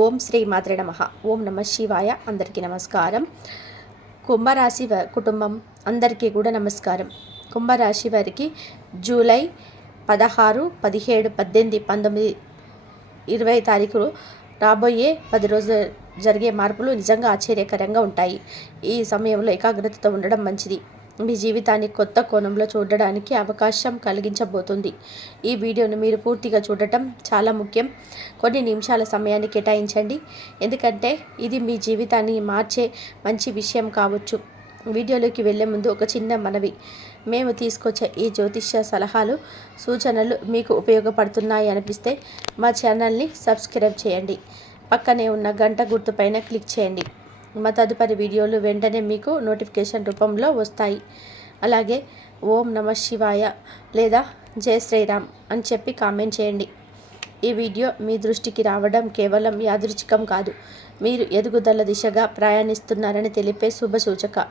ఓం శ్రీ మాత్రే నమః. ఓం నమ శివాయ. అందరికీ నమస్కారం. కుంభరాశి కుటుంబం అందరికీ కూడా నమస్కారం. కుంభరాశి వారికి జూలై 16, 17, 18, 19, 20 తారీఖులు రాబోయే 10 రోజులు జరిగే మార్పులు నిజంగా ఆశ్చర్యకరంగా ఉంటాయి. ఈ సమయంలో ఏకాగ్రతతో ఉండడం మంచిది. మీ జీవితాన్ని కొత్త కోణంలో చూడడానికి అవకాశం కలిగించబోతుంది. ఈ వీడియోను మీరు పూర్తిగా చూడటం చాలా ముఖ్యం. కొన్ని నిమిషాల సమయాన్ని కేటాయించండి, ఎందుకంటే ఇది మీ జీవితాన్ని మార్చే మంచి విషయం కావచ్చు. వీడియోలోకి వెళ్ళే ముందు ఒక చిన్న మనవి. మేము తీసుకొచ్చే ఈ జ్యోతిష్య సలహాలు, సూచనలు మీకు ఉపయోగపడుతున్నాయి అనిపిస్తే మా ఛానల్ని సబ్స్క్రైబ్ చేయండి. పక్కనే ఉన్న గంట గుర్తుపైన క్లిక్ చేయండి. మా తదుపరి వీడియోలు వెంటనే మీకు నోటిఫికేషన్ రూపంలో వస్తాయి. అలాగే ఓం నమ శివాయ లేదా జై శ్రీరామ్ అని చెప్పి కామెంట్ చేయండి. ఈ వీడియో మీ దృష్టికి రావడం కేవలం యాదృచ్ఛికం కాదు, మీరు ఎదుగుదల దిశగా ప్రయాణిస్తున్నారని తెలిపే శుభ సూచక.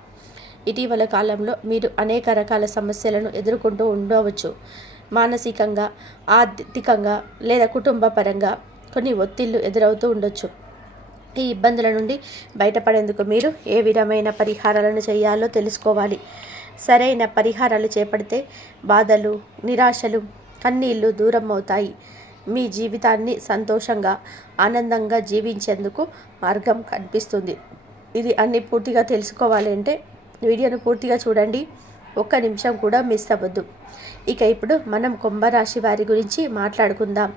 ఇటీవల కాలంలో మీరు అనేక రకాల సమస్యలను ఎదుర్కొంటూ ఉండవచ్చు. మానసికంగా, ఆర్థికంగా లేదా కుటుంబ పరంగా కొన్ని ఒత్తిళ్లు ఎదురవుతూ ఉండొచ్చు. ఈ ఇబ్బందుల నుండి బయటపడేందుకు మీరు ఏ విధమైన పరిహారాలను చేయాలో తెలుసుకోవాలి. సరైన పరిహారాలు చేపడితే బాధలు, నిరాశలు, కన్నీళ్లు దూరం అవుతాయి. మీ జీవితాన్ని సంతోషంగా, ఆనందంగా జీవించేందుకు మార్గం కనిపిస్తుంది. ఇది అన్ని పూర్తిగా తెలుసుకోవాలి అంటే వీడియోను పూర్తిగా చూడండి. ఒక్క నిమిషం కూడా మిస్ అవ్వద్దు. ఇక ఇప్పుడు మనం కుంభరాశి వారి గురించి మాట్లాడుకుందాం.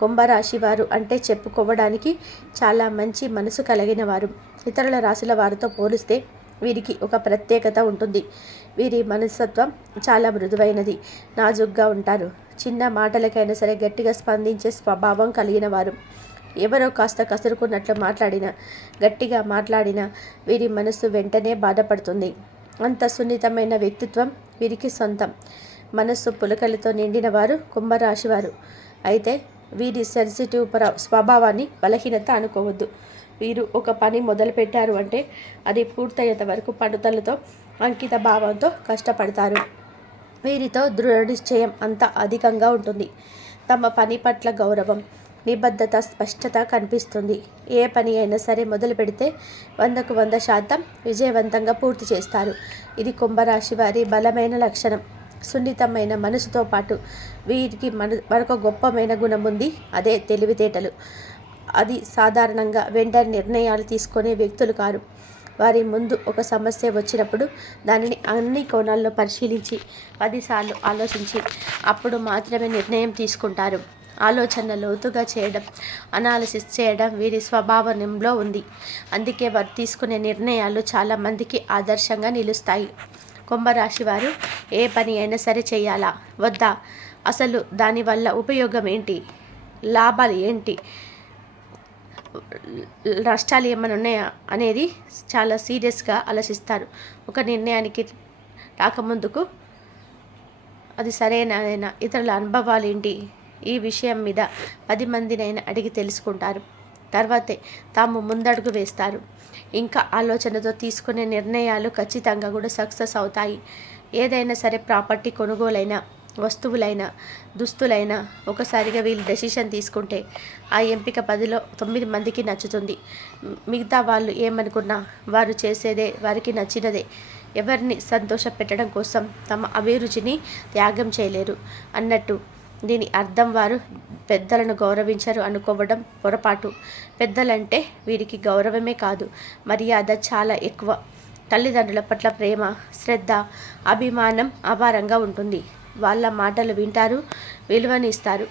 కుంభరాశి వారు అంటే చెప్పుకోవడానికి చాలా మంచి మనసు కలిగిన వారు. ఇతరుల రాశుల వారితో పోలిస్తే వీరికి ఒక ప్రత్యేకత ఉంటుంది. వీరి మనస్తత్వం చాలా మృదువైనది, నాజుగ్గా ఉంటారు. చిన్న మాటలకైనా సరే గట్టిగా స్పందించే స్వభావం కలిగిన వారు. ఎవరో కాస్త కసురుకున్నట్లు మాట్లాడినా, గట్టిగా మాట్లాడినా వీరి మనసు వెంటనే బాధపడుతుంది. అంత సున్నితమైన వ్యక్తిత్వం వీరికి సొంతం. మనస్సు పులకలతో నిండిన వారు కుంభరాశి వారు. అయితే వీరి సెన్సిటివ్ స్వభావాన్ని బలహీనత అనుకోవద్దు. వీరు ఒక పని మొదలుపెట్టారు అంటే అది పూర్తయ్యేంత వరకు పట్టుదలతో, అంకిత భావంతో కష్టపడతారు. వీరితో దృఢ నిశ్చయం అంత అధికంగా ఉంటుంది. తమ పని పట్ల గౌరవం, నిబద్ధత, స్పష్టత కనిపిస్తుంది. ఏ పని అయినా సరే మొదలు పెడితే 100కు 100% విజయవంతంగా పూర్తి చేస్తారు. ఇది కుంభరాశి వారి బలమైన లక్షణం. సున్నితమైన మనసుతో పాటు వీరికి మరొక గొప్పమైన గుణం ఉంది. అదే తెలివితేటలు. అది సాధారణంగా వెంటనే నిర్ణయాలు తీసుకునే వ్యక్తులు కారు. వారి ముందు ఒక సమస్య వచ్చినప్పుడు దానిని అన్ని కోణాల్లో పరిశీలించి 10 సార్లు ఆలోచించి అప్పుడు మాత్రమే నిర్ణయం తీసుకుంటారు. ఆలోచన లోతుగా చేయడం, అనాలిసిస్ చేయడం వీరి స్వభావంలో ఉంది. అందుకే వారు తీసుకునే నిర్ణయాలు చాలామందికి ఆదర్శంగా నిలుస్తాయి. కుంభరాశి వారు ఏ పని అయినా సరే చేయాలా వద్దా, అసలు దానివల్ల ఉపయోగం ఏంటి, లాభాలు ఏంటి, నష్టాలు ఏమైనా ఉన్నాయా అనేది చాలా సీరియస్గా ఆలోచిస్తారు. ఒక నిర్ణయానికి రాకముందుకు అది సరైన ఇతరుల అనుభవాలు ఏంటి, ఈ విషయం మీద 10 మందినైనా అడిగి తెలుసుకుంటారు. తర్వాతే తాము ముందడుగు వేస్తారు. ఇంకా ఆలోచనతో తీసుకునే నిర్ణయాలు ఖచ్చితంగా కూడా సక్సెస్ అవుతాయి. ఏదైనా సరే ప్రాపర్టీ కొనుగోలైనా, వస్తువులైనా, దుస్తులైనా ఒకసారిగా వీళ్ళు డెసిషన్ తీసుకుంటే ఆ ఎంపిక 10లో 9 మందికి నచ్చుతుంది. మిగతా వాళ్ళు ఏమనుకున్నా వారు చేసేదే వారికి నచ్చినదే. ఎవరిని సంతోష పెట్టడం కోసం తమ అభిరుచిని త్యాగం చేయలేరు అన్నట్టు. దీని అర్థం వారు పెద్దలను గౌరవించరు అనుకోవడం పొరపాటు. పెద్దలంటే వీరికి గౌరవమే కాదు, మర్యాద చాలా ఎక్కువ. తల్లిదండ్రుల పట్ల ప్రేమ, శ్రద్ధ, అభిమానం అపారంగా ఉంటుంది. వాళ్ళ మాటలు వింటారు, విలువనిస్తారు.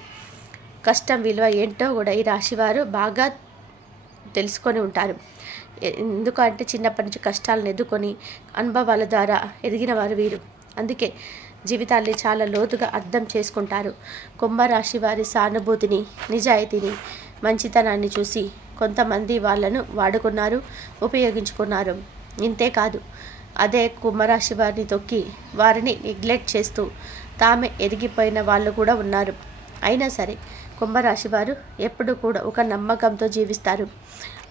కష్టం విలువ ఏంటో కూడా ఈ రాశివారు బాగా తెలుసుకొని ఉంటారు. ఎందుకంటే చిన్నప్పటి నుంచి కష్టాలను ఎదుర్కొని అనుభవాల ద్వారా ఎదిగిన వారు వీరు. అందుకే జీవితాన్ని చాలా లోతుగా అర్థం చేసుకుంటారు. కుంభరాశి వారి సానుభూతిని, నిజాయితీని, మంచితనాన్ని చూసి కొంతమంది వాళ్ళను వాడుకున్నారు, ఉపయోగించుకున్నారు. ఇంతేకాదు, అదే కుంభరాశి వారిని తొక్కి వారిని నెగ్లెక్ట్ చేస్తూ తామే ఎదిగిపోయిన వాళ్ళు కూడా ఉన్నారు. అయినా సరే కుంభరాశి వారు ఎప్పుడు కూడా ఒక నమ్మకంతో జీవిస్తారు.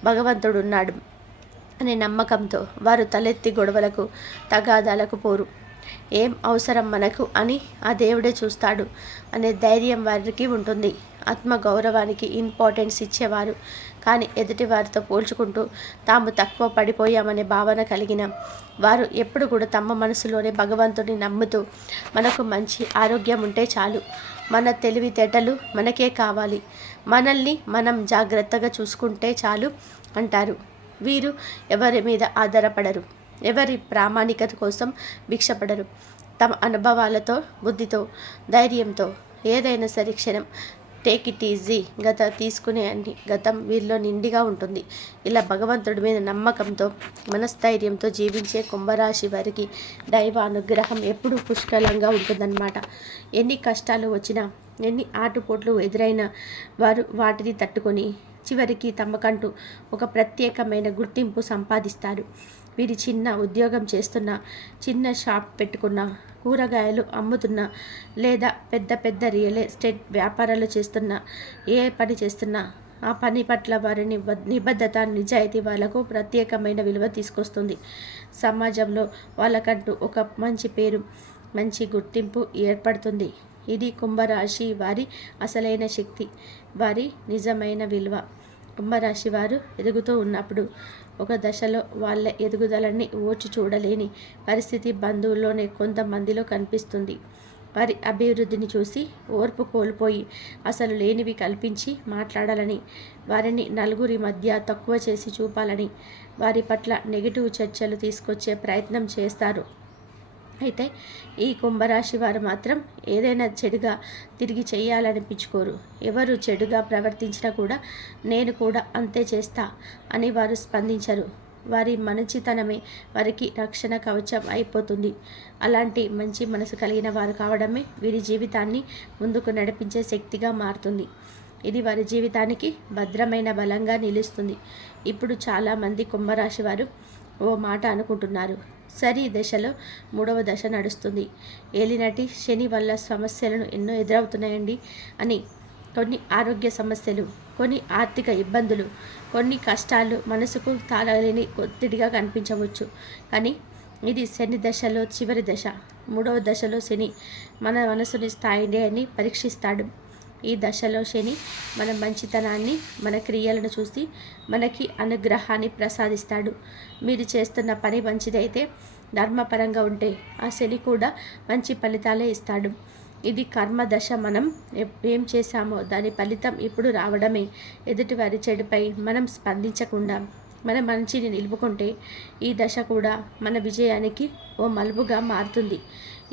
భగవంతుడు ఉన్నాడు అనే నమ్మకంతో వారు తలెత్తి గొడవలకు, తగాదాలకు పోరు. ఏం అవసరం మనకు అని ఆ దేవుడే చూస్తాడు అనే ధైర్యం వారికి ఉంటుంది. ఆత్మ గౌరవానికి ఇంపార్టెన్స్ ఇచ్చేవారు, కానీ ఎదుటి వారితో పోల్చుకుంటూ తాము తక్కువ పడిపోయామనే భావన కలిగిన వారు ఎప్పుడు కూడా తమ మనసులోనే భగవంతుని నమ్ముతూ మనకు మంచి ఆరోగ్యం ఉంటే చాలు, మన తెలివితేటలు మనకే కావాలి, మనల్ని మనం జాగ్రత్తగా చూసుకుంటే చాలు అంటారు. వీరు ఎవరి మీద ఆధారపడరు, ఎవరి ప్రామాణికత కోసం భిక్షపడరు. తమ అనుభవాలతో, బుద్ధితో, ధైర్యంతో ఏదైనా సరే క్షణం టేక్ ఇట్ ఈజీ తీసుకునే అన్ని గతం వీరిలో నిండిగా ఉంటుంది. ఇలా భగవంతుడి మీద నమ్మకంతో, మనస్థైర్యంతో జీవించే కుంభరాశి వారికి దైవ అనుగ్రహం ఎప్పుడూ పుష్కలంగా ఉంటుందన్నమాట. ఎన్ని కష్టాలు వచ్చినా, ఎన్ని ఆటుపోట్లు ఎదురైనా వారు వాటిని తట్టుకొని చివరికి తమకంటూ ఒక ప్రత్యేకమైన గుర్తింపు సంపాదిస్తారు. వీరి చిన్న ఉద్యోగం చేస్తున్నా, చిన్న షాప్ పెట్టుకున్నా, కూరగాయలు అమ్ముతున్నా, లేదా పెద్ద పెద్ద రియల్ ఎస్టేట్ వ్యాపారాలు చేస్తున్నా, ఏ పని చేస్తున్నా ఆ పని పట్ల వారి నిబద్ధత, నిజాయితీ వాళ్ళకు ప్రత్యేకమైన విలువ తీసుకొస్తుంది. సమాజంలో వాళ్ళకంటూ ఒక మంచి పేరు, మంచి గుర్తింపు ఏర్పడుతుంది. ఇది కుంభరాశి వారి అసలైన శక్తి, వారి నిజమైన విలువ. కుంభరాశి వారు ఎదుగుతూ ఉన్నప్పుడు ఒక దశలో వాళ్ళ ఎదుగుదలని ఓర్చి చూడలేని పరిస్థితి బంధువుల్లోనే కొంతమందిలో కనిపిస్తుంది. వారి అభివృద్ధిని చూసి ఓర్పు కోల్పోయి అసలు లేనివి కల్పించి మాట్లాడాలని, వారిని నలుగురి మధ్య తక్కువ చేసి చూపాలని, వారి పట్ల నెగిటివ్ చర్చలు తీసుకొచ్చే ప్రయత్నం చేస్తారు. అయితే ఈ కుంభరాశి వారు మాత్రం ఏదైనా చెడుగా తిరిగి చేయాలనిపించుకోరు. ఎవరు చెడుగా ప్రవర్తించినా కూడా నేను కూడా అంతే చేస్తా అని వారు స్పందించరు. వారి మంచితనమే వారికి రక్షణ కవచం అయిపోతుంది. అలాంటి మంచి మనసు కలిగిన వారు కావడమే వీరి జీవితాన్ని ముందుకు నడిపించే శక్తిగా మారుతుంది. ఇది వారి జీవితానికి భద్రమైన బలంగా నిలుస్తుంది. ఇప్పుడు చాలామంది కుంభరాశి వారు ఓ మాట అనుకుంటున్నారు, సరి దశలో 3వ దశ నడుస్తుంది, ఏలినటి శని వల్ల సమస్యలను ఎన్నో ఎదురవుతున్నాయండి అని. కొన్ని ఆరోగ్య సమస్యలు, కొన్ని ఆర్థిక ఇబ్బందులు, కొన్ని కష్టాలు మనసుకు తాళలేని ఒత్తిడిగా కనిపించవచ్చు. కానీ ఇది శని దశలో చివరి దశ. 3వ దశలో శని మన మనసుని స్థాయిని పరీక్షిస్తాడు. ఈ దశలో శని మన మంచితనాన్ని, మన క్రియలను చూసి మనకి అనుగ్రహాన్ని ప్రసాదిస్తాడు. మీరు చేస్తున్న పని మంచిదైతే, ధర్మపరంగా ఉంటే ఆ శని కూడా మంచి ఫలితాలే ఇస్తాడు. ఇది కర్మ దశ. మనం ఏం చేశామో దాని ఫలితం ఇప్పుడు రావడమే. ఎదుటివారి చెడుపై మనం స్పందించకుండా మన మంచిని నిలుపుకుంటే ఈ దశ కూడా మన విజయానికి ఓ మలుపుగా మారుతుంది.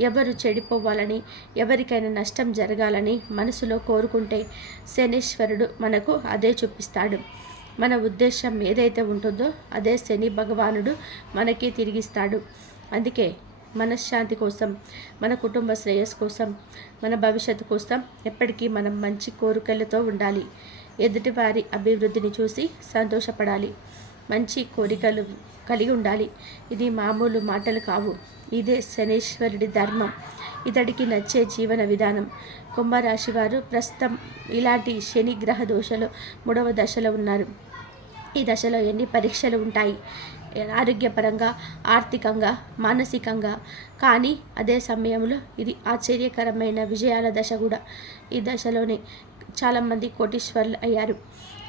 ఎవరు చెడిపోవాలని, ఎవరికైనా నష్టం జరగాలని మనసులో కోరుకుంటే శనీశ్వరుడు మనకు అదే చూపిస్తాడు. మన ఉద్దేశం ఏదైతే ఉంటుందో అదే శని భగవానుడు మనకి తిరిగిస్తాడు. అందుకే మనశ్శాంతి కోసం, మన కుటుంబ శ్రేయస్సు కోసం, మన భవిష్యత్తు కోసం ఎప్పటికీ మనం మంచి కోరికలతో ఉండాలి. ఎదుటివారి అభివృద్ధిని చూసి సంతోషపడాలి. మంచి కోరికలు కలిగి ఉండాలి. ఇది మామూలు మాటలు కావు. ఇదే శనీశ్వరుడి ధర్మం, ఇతడికి నచ్చే జీవన విధానం. కుంభరాశి వారు ప్రస్తుతం ఇలాంటి శని గ్రహ దోషలో 3వ దశలో ఉన్నారు. ఈ దశలో ఎన్ని పరీక్షలు ఉంటాయి, ఆరోగ్యపరంగా, ఆర్థికంగా, మానసికంగా. కానీ అదే సమయంలో ఇది ఆశ్చర్యకరమైన విజయాల దశ కూడా. ఈ దశలోనే చాలామంది కోటీశ్వరులు అయ్యారు.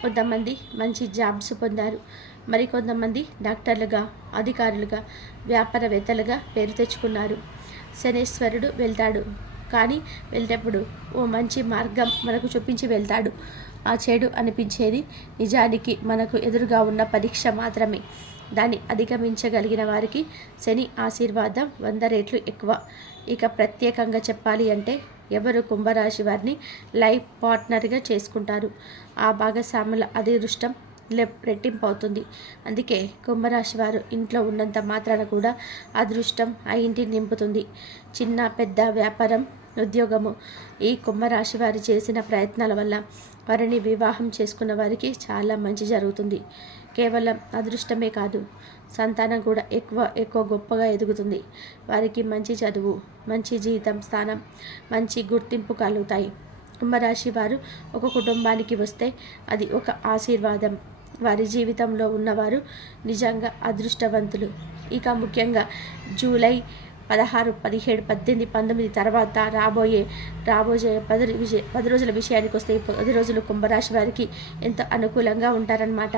కొంతమంది మంచి జాబ్స్ పొందారు. మరికొంతమంది డాక్టర్లుగా, అధికారులుగా, వ్యాపారవేత్తలుగా పేరు తెచ్చుకున్నారు. శనీశ్వరుడు వెళ్తాడు, కానీ వెళ్ళేటప్పుడు ఓ మంచి మార్గం మనకు చూపించి వెళ్తాడు. ఆ చెడు అనిపించేది నిజానికి మనకు ఎదురుగా ఉన్న పరీక్ష మాత్రమే. దాన్ని అధిగమించగలిగిన వారికి శని ఆశీర్వాదం 100 రెట్లు ఎక్కువ. ఇక ప్రత్యేకంగా చెప్పాలి అంటే ఎవరు కుంభరాశి వారిని లైఫ్ పార్ట్నర్గా చేసుకుంటారు, ఆ భాగస్వాముల అదృష్టం రెట్టింపు అవుతుంది. అందుకే కుంభరాశి వారు ఇంట్లో ఉన్నంత మాత్రాన కూడా అదృష్టం ఆ ఇంటిని నింపుతుంది. చిన్న పెద్ద వ్యాపారం, ఉద్యోగము, ఈ కుంభరాశి వారు చేసిన ప్రయత్నాల వల్ల వారిని వివాహం చేసుకున్న వారికి చాలా మంచి జరుగుతుంది. కేవలం అదృష్టమే కాదు, సంతానం కూడా ఎక్కువ గొప్పగా ఎదుగుతుంది. వారికి మంచి చదువు, మంచి జీతం, స్థానం, మంచి గుర్తింపు కలుగుతాయి. కుంభరాశి వారు ఒక కుటుంబానికి వస్తే అది ఒక ఆశీర్వాదం. వారి జీవితంలో ఉన్నవారు నిజంగా అదృష్టవంతులు. ఇక ముఖ్యంగా జూలై 16, 17, 18, 19 తర్వాత రాబోయే 10 రోజుల విషయానికి వస్తే ఈ 10 రోజులు కుంభరాశి వారికి ఎంతో అనుకూలంగా ఉంటారనమాట.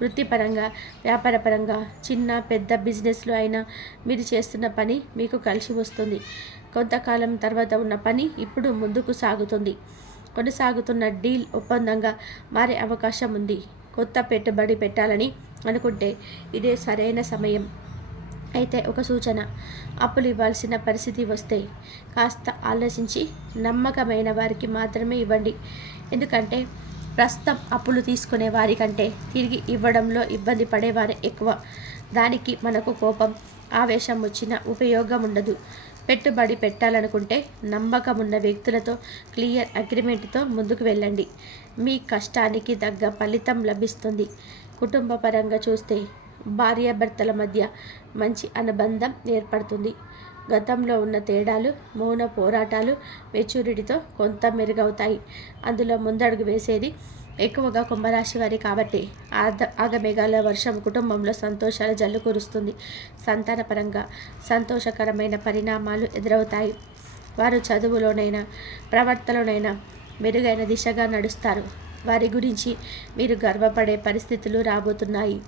వృత్తిపరంగా, వ్యాపారపరంగా, చిన్న పెద్ద బిజినెస్లో అయినా మీరు చేస్తున్న పని మీకు కలిసి వస్తుంది. కొంతకాలం తర్వాత ఉన్న పని ఇప్పుడు ముందుకు సాగుతుంది. కొనసాగుతున్న డీల్ ఒప్పందంగా మారే అవకాశం ఉంది. కొత్త పెట్టుబడి పెట్టాలని అనుకుంటే ఇదే సరైన సమయం. అయితే ఒక సూచన, అప్పులు ఇవ్వాల్సిన పరిస్థితి వస్తే కాస్త ఆలోచించి నమ్మకమైన వారికి మాత్రమే ఇవ్వండి. ఎందుకంటే ప్రస్తుతం అప్పులు తీసుకునే వారికంటే తిరిగి ఇవ్వడంలో ఇబ్బంది పడేవారే ఎక్కువ. దానికి మనకు కోపం, ఆవేశం వచ్చిన ఉపయోగం ఉండదు. పెట్టుబడి పెట్టాలనుకుంటే నమ్మకం ఉన్న వ్యక్తులతో క్లియర్ అగ్రిమెంట్తో ముందుకు వెళ్ళండి. మీ కష్టానికి తగ్గ ఫలితం లభిస్తుంది. కుటుంబ పరంగా చూస్తే భార్యాభర్తల మధ్య మంచి అనుబంధం ఏర్పడుతుంది. గతంలో ఉన్న తేడాలు, మౌన పోరాటాలు మెచ్యూరిటీతో కొంత మెరుగవుతాయి. అందులో ముందడుగు వేసేది ఎక్కువగా కుంభరాశి వారి కాబట్టి ఆగమేఘాల వర్షం కుటుంబంలో సంతోషాల జల్లు కురుస్తుంది. సంతానపరంగా సంతోషకరమైన పరిణామాలు ఎదురవుతాయి. వారు చదువులోనైనా ప్రవర్తనలోనైనా మెరుగైన దిశగా నడుస్తారు. వారి గురించి మీరు గర్వపడే పరిస్థితులు రాబోతున్నాయి.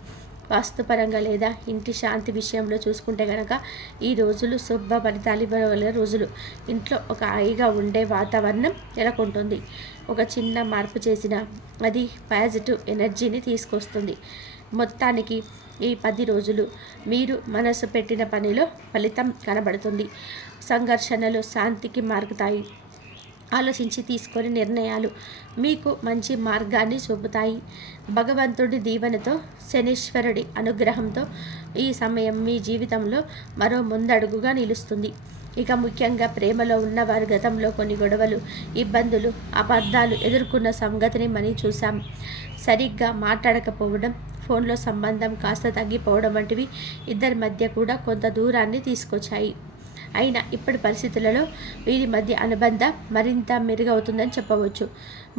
వాస్తుపరంగా లేదా ఇంటి శాంతి విషయంలో చూసుకుంటే కనుక ఈ రోజులు శుభ ఫలితాలు ఇవ్వగల రోజులు. ఇంట్లో ఒక హాయిగా ఉండే వాతావరణం నెలకొంటుంది. ఒక చిన్న మార్పు చేసినా అది పాజిటివ్ ఎనర్జీని తీసుకొస్తుంది. మొత్తానికి ఈ 10 రోజులు మీరు మనసు పెట్టిన పనిలో ఫలితం కనబడుతుంది. సంఘర్షణలు శాంతికి మారుతాయి. ఆలోచించి తీసుకొని నిర్ణయాలు మీకు మంచి మార్గాన్ని చూపుతాయి. భగవంతుడి దీవెనతో, శనీశ్వరుడి అనుగ్రహంతో ఈ సమయం మీ జీవితంలో మరో ముందడుగుగా నిలుస్తుంది. ఇక ముఖ్యంగా ప్రేమలో ఉన్నవారు గతంలో కొన్ని గొడవలు, ఇబ్బందులు, అపార్థాలు ఎదుర్కొన్న సంగతిని మనం చూసాం. సరిగ్గా మాట్లాడకపోవడం, ఫోన్లో సంబంధం కాస్త తగ్గిపోవడం వంటివి ఇద్దరి మధ్య కూడా కొంత దూరాన్ని తీసుకొచ్చాయి. అయినా ఇప్పటి పరిస్థితులలో వీరి మధ్య అనుబంధం మరింత మెరుగవుతుందని చెప్పవచ్చు.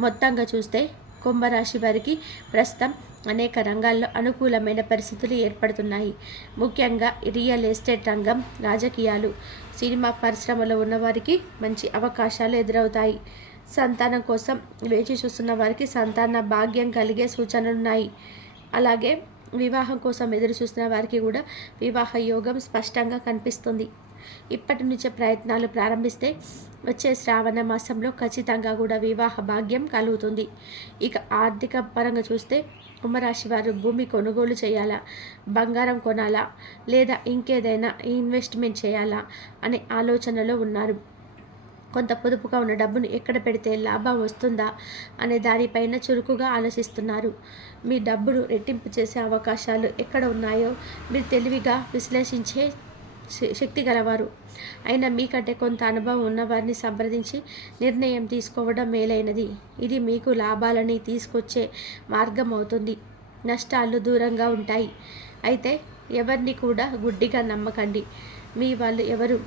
మొత్తంగా చూస్తే కుంభరాశి వారికి ప్రస్తుతం అనేక రంగాల్లో అనుకూలమైన పరిస్థితులు ఏర్పడుతున్నాయి. ముఖ్యంగా రియల్ ఎస్టేట్ రంగం, రాజకీయాలు, సినిమా పరిశ్రమలో ఉన్నవారికి మంచి అవకాశాలు ఎదురవుతాయి. సంతానం కోసం వేచి చూస్తున్న వారికి సంతాన భాగ్యం కలిగే సూచనలున్నాయి. అలాగే వివాహం కోసం ఎదురు చూస్తున్న వారికి కూడా వివాహ యోగం స్పష్టంగా కనిపిస్తుంది. ఇప్పటి నుంచే ప్రయత్నాలు ప్రారంభిస్తే వచ్చే శ్రావణ మాసంలో ఖచ్చితంగా కూడా వివాహ భాగ్యం కలుగుతుంది. ఇక ఆర్థిక పరంగా చూస్తే కుంభరాశి వారు భూమి కొనుగోలు చేయాలా, బంగారం కొనాలా, లేదా ఇంకేదైనా ఇన్వెస్ట్మెంట్ చేయాలా అనే ఆలోచనలో ఉన్నారు. కొంత పొదుపుగా ఉన్న డబ్బును ఎక్కడ పెడితే లాభం వస్తుందా అనే దానిపైన చురుకుగా ఆలోచిస్తున్నారు. మీ డబ్బును రెట్టింపు చేసే అవకాశాలు ఎక్కడ ఉన్నాయో మీరు తెలివిగా విశ్లేషించే శక్తి గలవారు. అయినా మీకంటే కొంత అనుభవం ఉన్నవారిని సంప్రదించి నిర్ణయం తీసుకోవడం మేలైనది. ఇది మీకు లాభాలని తీసుకొచ్చే మార్గం అవుతుంది. నష్టాలు దూరంగా ఉంటాయి. అయితే ఎవరిని కూడా గుడ్డిగా నమ్మకండి. మీ వాళ్ళు ఎవరు,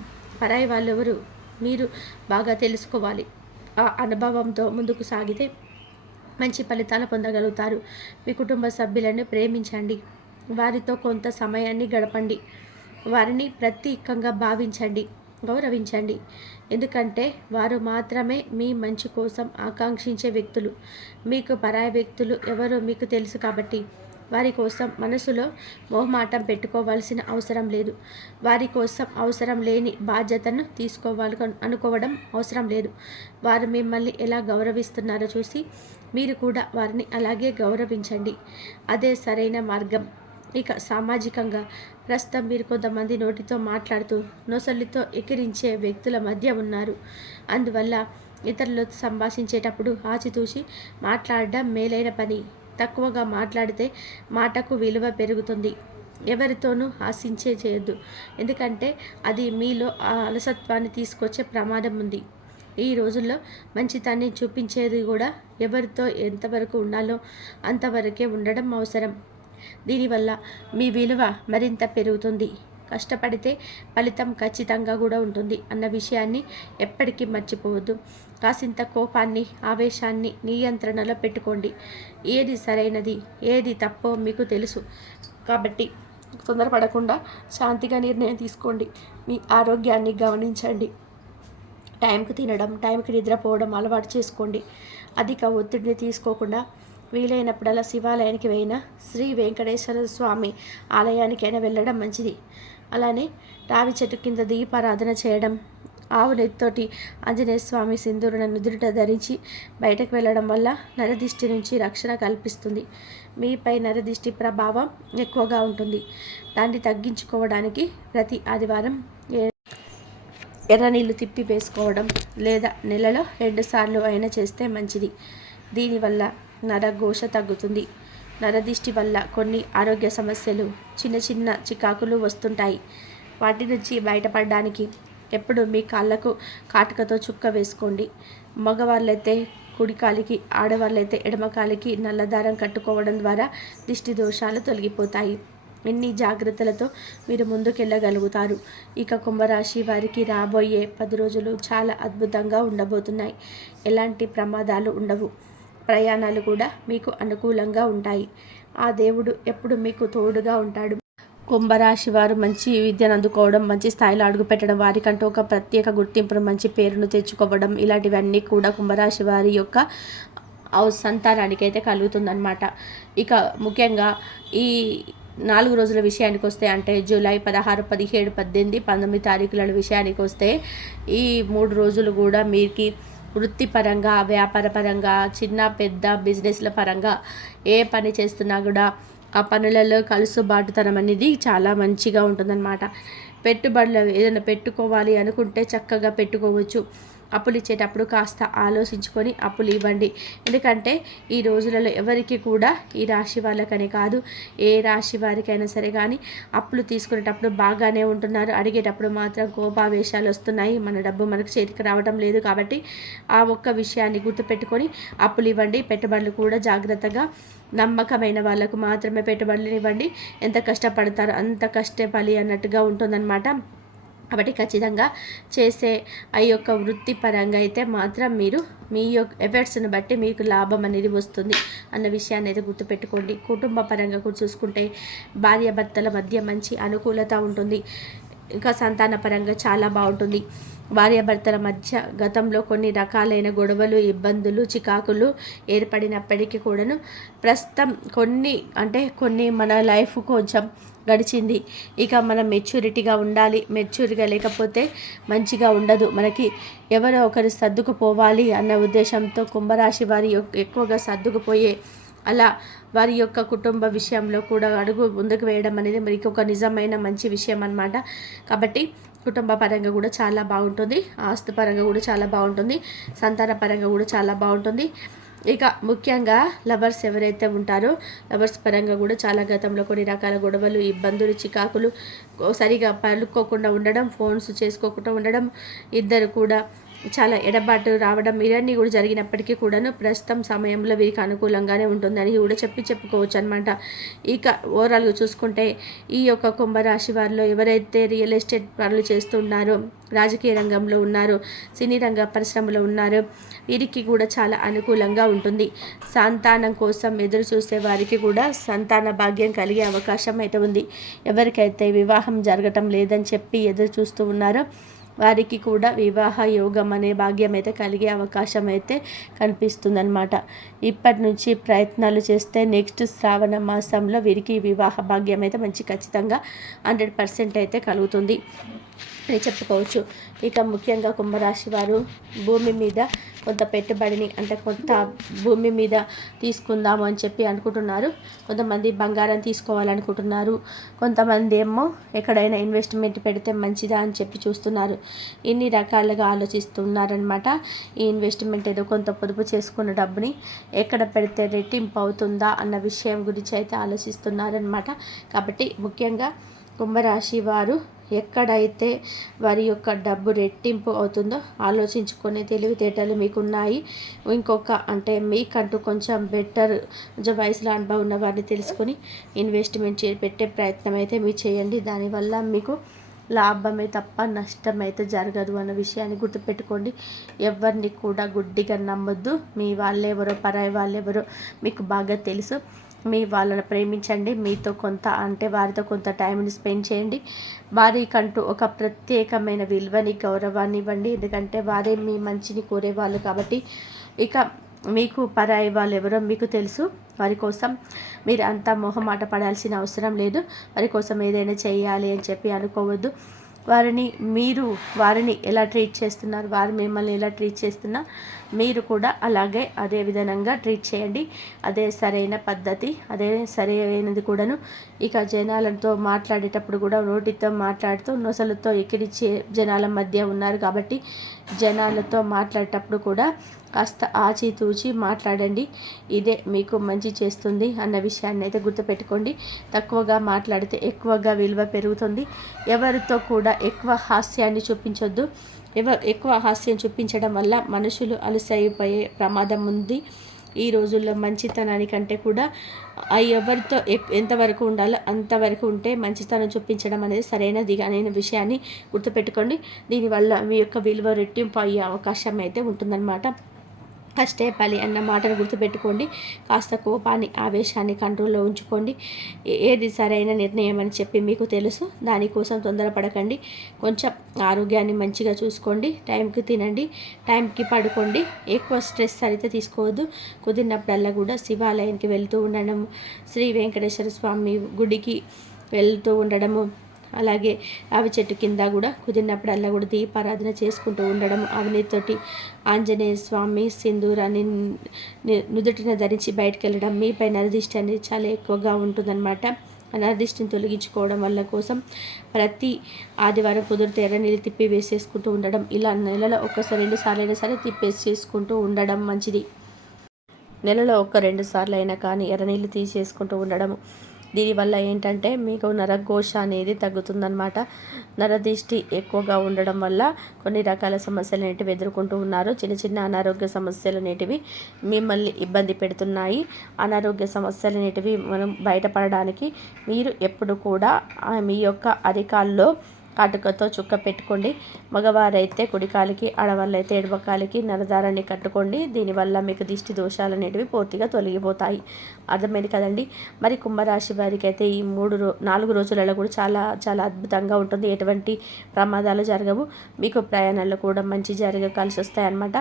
పరాయి వాళ్ళు ఎవరు మీరు బాగా తెలుసుకోవాలి. ఆ అనుభవంతో ముందుకు సాగితే మంచి ఫలితాలు పొందగలుగుతారు. మీ కుటుంబ సభ్యులను ప్రేమించండి. వారితో కొంత సమయాన్ని గడపండి. వారిని ప్రత్యేకంగా భావించండి, గౌరవించండి. ఎందుకంటే వారు మాత్రమే మీ మంచి కోసం ఆకాంక్షించే వ్యక్తులు. మీకు పరాయి వ్యక్తులు ఎవరో మీకు తెలుసు కాబట్టి వారి కోసం మనసులో మొహమాటం పెట్టుకోవాల్సిన అవసరం లేదు. వారి కోసం అవసరం లేని బాధ్యతను తీసుకోవాలి అనుకోవడం అవసరం లేదు. వారు మిమ్మల్ని ఎలా గౌరవిస్తున్నారో చూసి మీరు కూడా వారిని అలాగే గౌరవించండి. అదే సరైన మార్గం. ఇక సామాజికంగా ప్రస్తుతం మీరు కొంతమంది నోటితో మాట్లాడుతూ నొసలితో ఎకిరించే వ్యక్తుల మధ్య ఉన్నారు. అందువల్ల ఇతరులతో సంభాషించేటప్పుడు ఆచితూచి మాట్లాడడం మేలైన పని. తక్కువగా మాట్లాడితే మాటకు విలువ పెరుగుతుంది. ఎవరితోనూ ఆశించే చేయొద్దు. ఎందుకంటే అది మీలో ఆ అలసత్వాన్ని తీసుకొచ్చే ప్రమాదం ఉంది. ఈ రోజుల్లో మంచితనాన్ని చూపించేది కూడా ఎవరితో ఎంతవరకు ఉండాలో అంతవరకే ఉండడం అవసరం. దీనివల్ల మీ విలువ మరింత పెరుగుతుంది. కష్టపడితే ఫలితం ఖచ్చితంగా కూడా ఉంటుంది అన్న విషయాన్ని ఎప్పటికీ మర్చిపోవద్దు. కాసింత కోపాన్ని, ఆవేశాన్ని నియంత్రణలో పెట్టుకోండి. ఏది సరైనది, ఏది తప్పో మీకు తెలుసు కాబట్టి తొందరపడకుండా శాంతిగా నిర్ణయం తీసుకోండి. మీ ఆరోగ్యాన్ని గమనించండి. టైంకి తినడం, టైంకి నిద్రపోవడం అలవాటు చేసుకోండి. అధిక ఒత్తిడిని తీసుకోకుండా వీలైనప్పుడల్లా శివాలయానికి అయినా, శ్రీ వెంకటేశ్వర స్వామి ఆలయానికైనా వెళ్ళడం మంచిది. అలానే రావి చెట్టు కింద దీపారాధన చేయడం, ఆవు నెత్తోటి ఆంజనేయ స్వామి సింధూరును నుదుట ధరించి బయటకు వెళ్ళడం వల్ల నరదిష్టి నుంచి రక్షణ కల్పిస్తుంది. మీపై నరదిష్టి ప్రభావం ఎక్కువగా ఉంటుంది. దాన్ని తగ్గించుకోవడానికి ప్రతి ఆదివారం ఎర్ర నీళ్ళు తిప్పి వేసుకోవడం లేదా నెలలో 2 సార్లు అయినా చేస్తే మంచిది. దీనివల్ల నరఘోష తగ్గుతుంది. నరదిష్టి వల్ల కొన్ని ఆరోగ్య సమస్యలు, చిన్న చిన్న చికాకులు వస్తుంటాయి. వాటి నుంచి బయటపడడానికి ఎప్పుడు మీ కాళ్ళకు కాటుకతో చుక్క వేసుకోండి. మగవాళ్ళైతే కుడి కాలికి, ఆడవాళ్ళైతే ఎడమ కాలికి నల్లదారం కట్టుకోవడం ద్వారా దిష్టి దోషాలు తొలగిపోతాయి. ఇన్ని జాగ్రత్తలతో మీరు ముందుకెళ్ళగలుగుతారు. ఇక కుంభరాశి వారికి రాబోయే 10 రోజులు చాలా అద్భుతంగా ఉండబోతున్నాయి. ఎలాంటి ప్రమాదాలు ఉండవు. ప్రయాణాలు కూడా మీకు అనుకూలంగా ఉంటాయి. ఆ దేవుడు ఎప్పుడు మీకు తోడుగా ఉంటాడు. కుంభరాశి వారు మంచి విద్యను అందుకోవడం, మంచి స్థాయిలో అడుగుపెట్టడం, వారికంటూ ఒక ప్రత్యేక గుర్తింపును, మంచి పేరును తెచ్చుకోవడం, ఇలాంటివన్నీ కూడా కుంభరాశి వారి యొక్క సంతానానికి అయితే కలుగుతుందన్నమాట. ఇక ముఖ్యంగా ఈ 4 రోజుల విషయానికి వస్తే, అంటే జూలై 16, 17, 18, 19 తారీఖుల విషయానికి వస్తే, ఈ 3 రోజులు కూడా మీకు వృత్తిపరంగా, వ్యాపారపరంగా, చిన్న పెద్ద బిజినెస్ల పరంగా ఏ పని చేస్తున్నా కూడా ఆ పనులలో కలుసుబాటుతనం అనేది చాలా మంచిగా ఉంటుందన్నమాట. పెట్టుబడులు ఏదైనా పెట్టుకోవాలి అనుకుంటే చక్కగా పెట్టుకోవచ్చు. అప్పులు ఇచ్చేటప్పుడు కాస్త ఆలోచించుకొని అప్పులు ఇవ్వండి. ఎందుకంటే ఈ రోజులలో ఎవరికి కూడా, ఈ రాశి వాళ్ళకనే కాదు, ఏ రాశి వారికైనా సరే కానీ అప్పులు తీసుకునేటప్పుడు బాగానే ఉంటున్నారు. అడిగేటప్పుడు మాత్రం కోపావేశాలు వస్తున్నాయి. మన డబ్బు మనకు చేతికి రావడం లేదు. కాబట్టి ఆ ఒక్క విషయాన్ని గుర్తుపెట్టుకొని అప్పులు ఇవ్వండి. పెట్టుబడులు కూడా జాగ్రత్తగా నమ్మకమైన వాళ్ళకు మాత్రమే పెట్టుబడులు ఇవ్వండి. ఎంత కష్టపడతారో అంత కష్టపడి అన్నట్టుగా ఉంటుందన్నమాట. కాబట్టి ఖచ్చితంగా చేసే ఆ యొక్క వృత్తిపరంగా అయితే మాత్రం మీరు మీ యొక్క ఎఫర్ట్స్ని బట్టి మీకు లాభం అనేది వస్తుంది అన్న విషయాన్ని అయితే గుర్తుపెట్టుకోండి. కుటుంబ పరంగా కూడా చూసుకుంటే భార్యాభర్తల మధ్య మంచి అనుకూలత ఉంటుంది. ఇంకా సంతాన పరంగా చాలా బాగుంటుంది. భార్యాభర్తల మధ్య గతంలో కొన్ని రకాలైన గొడవలు, ఇబ్బందులు, చికాకులు ఏర్పడినప్పటికీ కూడాను ప్రస్తుతం కొన్ని మన లైఫ్ కొంచెం గడిచింది. ఇక మనం మెచ్యూరిటీగా ఉండాలి. మెచ్యూరిటీగా లేకపోతే మంచిగా ఉండదు. మనకి ఎవరో ఒకరు సర్దుకుపోవాలి అన్న ఉద్దేశంతో కుంభరాశి వారి ఎక్కువగా సర్దుకుపోయే, అలా వారి యొక్క కుటుంబ విషయంలో కూడా అడుగు ముందుకు వేయడం అనేది మనకి ఒక నిజమైన మంచి విషయం అన్నమాట. కాబట్టి కుటుంబ పరంగా కూడా చాలా బాగుంటుంది. ఆస్తి పరంగా కూడా చాలా బాగుంటుంది. సంతాన పరంగా కూడా చాలా బాగుంటుంది. ఇక ముఖ్యంగా లవర్స్ ఎవరైతే ఉంటారో, లవర్స్ పరంగా కూడా చాలా గతంలో కొన్ని రకాల గొడవలు, ఇబ్బందులు, చికాకులు, సరిగా పలుకోకుండా ఉండడం, ఫోన్స్ చేసుకోకుండా ఉండడం, ఇద్దరు కూడా చాలా ఎడబాటు రావడం, ఇవన్నీ కూడా జరిగినప్పటికీ కూడాను ప్రస్తుతం సమయంలో వీరికి అనుకూలంగానే ఉంటుందని కూడా చెప్పుకోవచ్చు అనమాట. ఇక ఓవరాల్గా చూసుకుంటే ఈ యొక్క కుంభరాశి వారిలో ఎవరైతే రియల్ ఎస్టేట్ పనులు చేస్తున్నారో, రాజకీయ రంగంలో ఉన్నారో, సినీ రంగ పరిశ్రమలో ఉన్నారో, వీరికి కూడా చాలా అనుకూలంగా ఉంటుంది. సంతానం కోసం ఎదురు చూసే వారికి కూడా సంతాన భాగ్యం కలిగే అవకాశం అయితే ఉంది. ఎవరికైతే వివాహం జరగటం లేదని చెప్పి ఎదురు చూస్తూ ఉన్నారో వారికి కూడా వివాహ యోగం అనే భాగ్యం అయితే కలిగే అవకాశం అయితే కనిపిస్తుందన్నమాట. ఇప్పటి నుంచి ప్రయత్నాలు చేస్తే నెక్స్ట్ శ్రావణ మాసంలో వీరికి వివాహ భాగ్యం అయితే మంచి ఖచ్చితంగా 100% అయితే కలుగుతుంది అని చెప్పుకోవచ్చు. ఇక ముఖ్యంగా కుంభరాశి వారు భూమి మీద కొంత పెట్టుబడిని, అంటే కొంత భూమి మీద తీసుకుందాము అని చెప్పి అనుకుంటున్నారు. కొంతమంది బంగారం తీసుకోవాలనుకుంటున్నారు. కొంతమంది ఏమో ఎక్కడైనా ఇన్వెస్ట్మెంట్ పెడితే మంచిదా అని చెప్పి చూస్తున్నారు. ఇన్ని రకాలుగా ఆలోచిస్తున్నారనమాట. ఈ ఇన్వెస్ట్మెంట్ ఏదో కొంత పొదుపు చేసుకున్న డబ్బుని ఎక్కడ పెడితే రెట్టింపు అవుతుందా అన్న విషయం గురించి అయితే ఆలోచిస్తున్నారనమాట. కాబట్టి ముఖ్యంగా కుంభరాశి వారు ఎక్కడైతే వారి యొక్క డబ్బు రెట్టింపు అవుతుందో ఆలోచించుకునే తెలివితేటలు మీకున్నాయి. అంటే మీకంటూ కొంచెం బెటర్, కొంచెం వయసులో అనుభవం ఉన్న వారిని తెలుసుకొని ఇన్వెస్ట్మెంట్ పెట్టే ప్రయత్నం అయితే మీరు చేయండి. దానివల్ల మీకు లాభమే తప్ప నష్టం అయితే జరగదు అన్న విషయాన్ని గుర్తుపెట్టుకోండి. ఎవరిని కూడా గుడ్డిగా నమ్మొద్దు. మీ వాళ్ళెవరో, పరాయి వాళ్ళెవరో మీకు బాగా తెలుసు. వాళ్ళని ప్రేమించండి. మీతో కొంత అంటే వారితో కొంత టైంని స్పెండ్ చేయండి. వారికంటూ ఒక ప్రత్యేకమైన విలువని, గౌరవాన్ని ఇవ్వండి. ఎందుకంటే వారే మీ మంచిని కోరేవాళ్ళు కాబట్టి. ఇక మీకు పరాయి వాళ్ళు ఎవరో మీకు తెలుసు. వారి కోసం మీరు అంతా మొహమాట పడాల్సిన అవసరం లేదు. వారి కోసం ఏదైనా చేయాలి అని చెప్పి అనుకోవద్దు. వారిని ఎలా ట్రీట్ చేస్తున్నారు, వారు మిమ్మల్ని ఎలా ట్రీట్ చేస్తున్నా మీరు కూడా అదే విధంగా ట్రీట్ చేయండి. అదే సరైన పద్ధతి, అదే సరైనది కూడాను. ఇక జనాలతో మాట్లాడేటప్పుడు కూడా నోటితో మాట్లాడుతూ నొసలుతో ఎక్కిరిచ్చే జనాల మధ్య ఉన్నారు కాబట్టి జనాలతో మాట్లాడేటప్పుడు కూడా కాస్త ఆచితూచి మాట్లాడండి. ఇదే మీకు మంచి చేస్తుంది అన్న విషయాన్ని అయితే గుర్తుపెట్టుకోండి. తక్కువగా మాట్లాడితే ఎక్కువగా విలువ పెరుగుతుంది. ఎవరితో కూడా ఎక్కువ హాస్యాన్ని చూపించొద్దు. ఎక్కువ హాస్యం చూపించడం వల్ల మనుషులు అలసైపోయే ప్రమాదం ఉంది. ఈ రోజుల్లో మంచితనానికంటే కూడా ఎవరితో ఎంతవరకు ఉండాలో అంతవరకు ఉంటే మంచితనం చూపించడం అనేది సరైనది అనే విషయాన్ని గుర్తుపెట్టుకోండి. దీనివల్ల మీ యొక్క విలువ రెట్టింపు అయ్యే అవకాశం అయితే ఉంటుందన్నమాట. కష్టే పలి అన్న మాటను గుర్తుపెట్టుకోండి. కాస్త కోపాన్ని, ఆవేశాన్ని కంట్రోల్లో ఉంచుకోండి. ఏది సరైన నిర్ణయం అని చెప్పి మీకు తెలుసు. దానికోసం తొందరపడకండి. కొంచెం ఆరోగ్యాన్ని మంచిగా చూసుకోండి. టైంకి తినండి, టైంకి పడుకోండి. ఎక్కువ స్ట్రెస్ అయితే తీసుకోవద్దు. కుదిరినప్పుడల్లా కూడా శివాలయానికి వెళ్తూ ఉండడము, శ్రీ వెంకటేశ్వర స్వామి గుడికి వెళ్తూ ఉండడము, అలాగే రావి చెట్టు కింద కూడా కుదిరినప్పుడల్లా కూడా దీపారాధన చేసుకుంటూ ఉండడం, అవినీతోటి ఆంజనేయ స్వామి సింధూరాన్ని నుదుటిన ధరించి బయటకు వెళ్ళడం మీపై నరదిష్టి అనేది చాలా ఎక్కువగా ఉంటుందన్నమాట. నరదిష్టిని తొలగించుకోవడం వల్ల కోసం ప్రతి ఆదివారం కుదిరితే ఎర్ర నీళ్ళు తిప్పి వేసేసుకుంటూ ఉండడం, ఇలా నెలలో ఒక్కసారి 2 సార్లు అయినా సరే తిప్పేసి చేసుకుంటూ ఉండడం మంచిది. నెలలో 1-2 సార్లు అయినా కానీ ఎర్ర నీళ్ళు తీసేసుకుంటూ ఉండడము. దీనివల్ల ఏంటంటే మీకు నరఘోష అనేది తగ్గుతుందన్నమాట. నరదిష్టి ఎక్కువగా ఉండడం వల్ల కొన్ని రకాల సమస్యలు అనేటివి ఎదుర్కొంటూ ఉన్నారు. చిన్న చిన్న అనారోగ్య సమస్యలు అనేటివి మిమ్మల్ని ఇబ్బంది పెడుతున్నాయి. అనారోగ్య సమస్యలు అనేటివి మనం బయటపడడానికి మీరు ఎప్పుడు కూడా మీ యొక్క అరికాల్లో కాటుకతో చుక్క పెట్టుకోండి. మగవారైతే కుడికాలికి, ఆడవాళ్ళైతే ఎడమకాలికి నరదారాన్ని కట్టుకోండి. దీనివల్ల మీకు దిష్టి దోషాలు అనేటివి పూర్తిగా తొలగిపోతాయి. అర్థమైంది కదండి. మరి కుంభరాశి వారికి అయితే ఈ 4 రోజులలో కూడా చాలా చాలా అద్భుతంగా ఉంటుంది. ఎటువంటి ప్రమాదాలు జరగవు. మీకు ప్రయాణాలు కూడా మంచి కలిసి వస్తాయన్నమాట.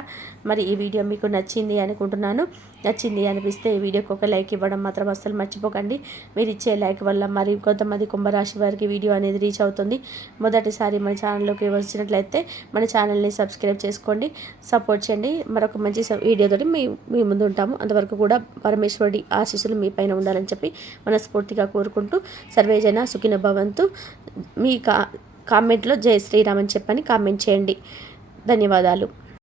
మరి ఈ వీడియో మీకు నచ్చింది అనుకుంటున్నాను. నచ్చింది అనిపిస్తే ఈ వీడియోకి ఒక లైక్ ఇవ్వడం మాత్రం అస్సలు మర్చిపోకండి. మీరు ఇచ్చే లైక్ వల్ల మరి కొంతమంది కుంభరాశి వారికి వీడియో అనేది రీచ్ అవుతుంది. మొదటిసారి మన ఛానల్లోకి వచ్చినట్లయితే మన ఛానల్ని సబ్స్క్రైబ్ చేసుకోండి, సపోర్ట్ చేయండి. మరొక మంచి వీడియోతో మీ ముందు ఉంటాము. అంతవరకు కూడా పరమేశ్వరుడి ఆశీస్సులు మీ పైన ఉండాలని చెప్పి మనస్ఫూర్తిగా కోరుకుంటూ సర్వేజన సుఖిన భవంతు. మీ కామెంట్లో జై శ్రీరామ్ అని చెప్పని కామెంట్ చేయండి. ధన్యవాదాలు.